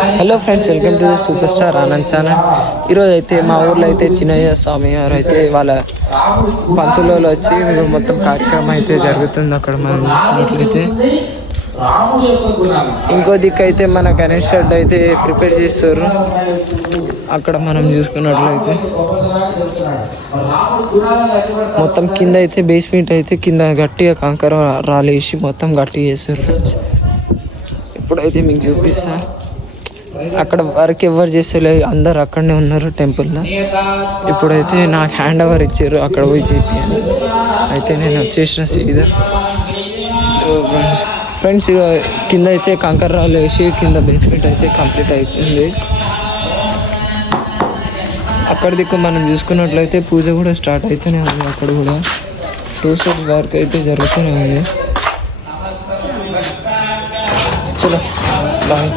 Hello friends, welcome to super star Anand channel. ఈరోజు అయితే మా ఊర్లో అయితే చిన్నయ్య స్వామి గారు అయితే వాళ్ళ పంతులలో వచ్చి మొత్తం కార్యక్రమం అయితే జరుగుతుంది. అక్కడ మనం చూసుకున్నట్లయితే ఇంకో దిక్కు అయితే మన గణేష్ షెడ్ అయితే ప్రిపేర్ చేస్తారు. అక్కడ మనం చూసుకున్నట్లయితే మొత్తం కింద అయితే బేస్మెంట్ అయితే కింద గట్టిగా కంకర రాలేసి మొత్తం గట్టిగా చేస్తారు ఫ్రెండ్స్. ఇప్పుడైతే మీకు చూపిస్తాను. అక్కడ వర్క్ ఎవరు చేస్తలేదు, అందరు అక్కడనే ఉన్నారు టెంపుల్లో. ఇప్పుడైతే నాకు హ్యాండ్ ఓవర్ ఇచ్చారు అక్కడ పోయి చెప్పి అని. అయితే నేను వచ్చేసిన సీదా ఫ్రెండ్స్. కింద అయితే కంకర రాళ్ళు వేసి కింద బేస్మెంట్ అయితే కంప్లీట్ అవుతుంది. అక్కడ దిక్కు మనం చూసుకున్నట్లయితే పూజ కూడా స్టార్ట్ అయితేనే ఉంది. అక్కడ కూడా 2 సైడ్ వర్క్ అయితే జరుగుతూనే ఉంది. చలో బాయ్.